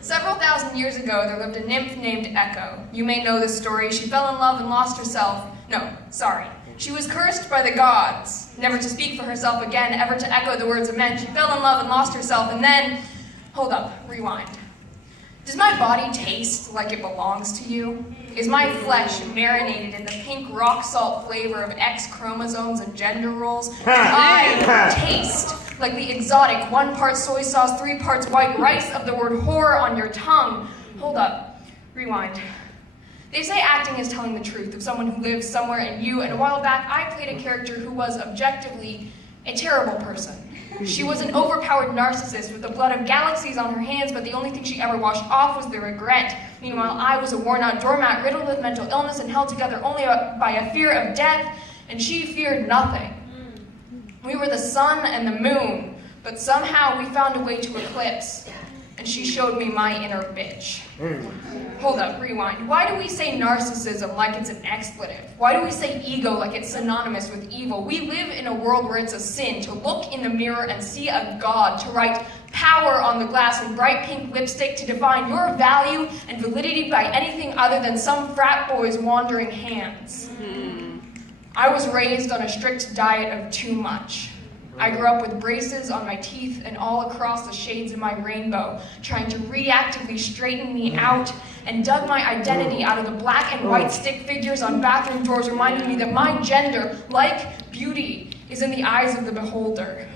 Several thousand years ago, there lived a nymph named Echo. You may know this story. She fell in love and lost herself. No, sorry. She was cursed by the gods, never to speak for herself again, ever to echo the words of men. She fell in love and lost herself, and then... Hold up, rewind. Does my body taste like it belongs to you? Is my flesh marinated in the pink rock salt flavor of X chromosomes and gender roles? Do I taste like the exotic 1 part soy sauce, 3 parts white rice of the word horror on your tongue? Hold up, rewind. They say acting is telling the truth of someone who lives somewhere in you, and a while back I played a character who was objectively a terrible person. She was an overpowered narcissist with the blood of galaxies on her hands, but the only thing she ever washed off was the regret. Meanwhile, I was a worn-out doormat riddled with mental illness and held together only by a fear of death, and she feared nothing. We were the sun and the moon, but somehow we found a way to eclipse, and she showed me my inner bitch. Hold up, rewind. Why do we say narcissism like it's an expletive? Why do we say ego like it's synonymous with evil? We live in a world where it's a sin to look in the mirror and see a god, to write power on the glass in bright pink lipstick, to define your value and validity by anything other than some frat boy's wandering hands. I was raised on a strict diet of too much. I grew up with braces on my teeth and all across the shades of my rainbow, trying to reactively straighten me out, and dug my identity out of the black and white stick figures on bathroom doors, reminding me that my gender, like beauty, is in the eyes of the beholder.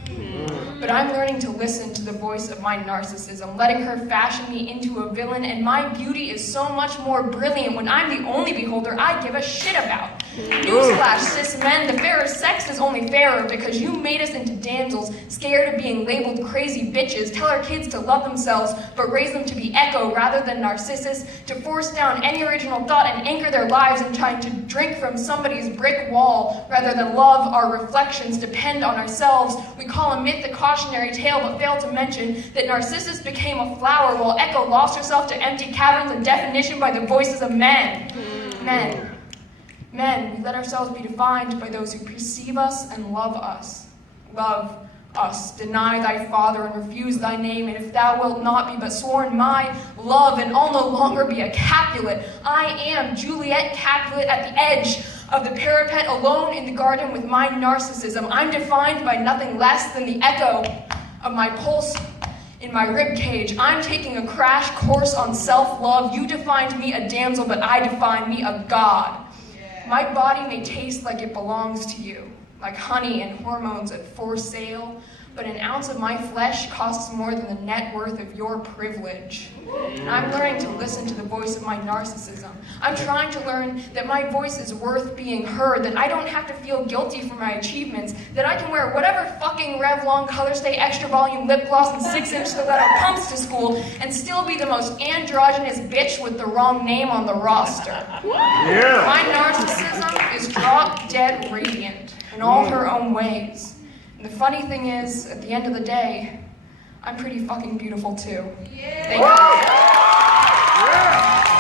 But I'm learning to listen to the voice of my narcissism, letting her fashion me into a villain, and my beauty is so much more brilliant when I'm the only beholder I give a shit about. Newsflash, cis men, the fairer sex is only fairer because you made us into damsels, scared of being labeled crazy bitches, tell our kids to love themselves, but raise them to be Echo rather than Narcissus, to force down any original thought and anchor their lives in trying to drink from somebody's brick wall rather than love our reflections, depend on ourselves. We call a myth a cautionary tale, but fail to mention that Narcissus became a flower while Echo lost herself to empty caverns of definition by the voices of men. Men, we let ourselves be defined by those who perceive us and love us. Love us, deny thy father and refuse thy name, and if thou wilt not be but sworn my love, and I'll no longer be a Capulet. I am Juliet Capulet at the edge of the parapet, alone in the garden with my narcissism. I'm defined by nothing less than the echo of my pulse in my rib cage. I'm taking a crash course on self-love. You defined me a damsel, but I define me a god. My body may taste like it belongs to you, like honey and hormones for sale, but an ounce of my flesh costs more than the net worth of your privilege. And I'm learning to listen to the voice of my narcissism. I'm trying to learn that my voice is worth being heard, that I don't have to feel guilty for my achievements, that I can wear whatever fucking Revlon, Color Stay, extra volume lip gloss, and 6-inch stiletto pumps to school, and still be the most androgynous bitch with the wrong name on the roster. Yeah. My narcissism is drop dead radiant in all her own ways. And the funny thing is, at the end of the day, I'm pretty fucking beautiful too. Thank you. Yeah.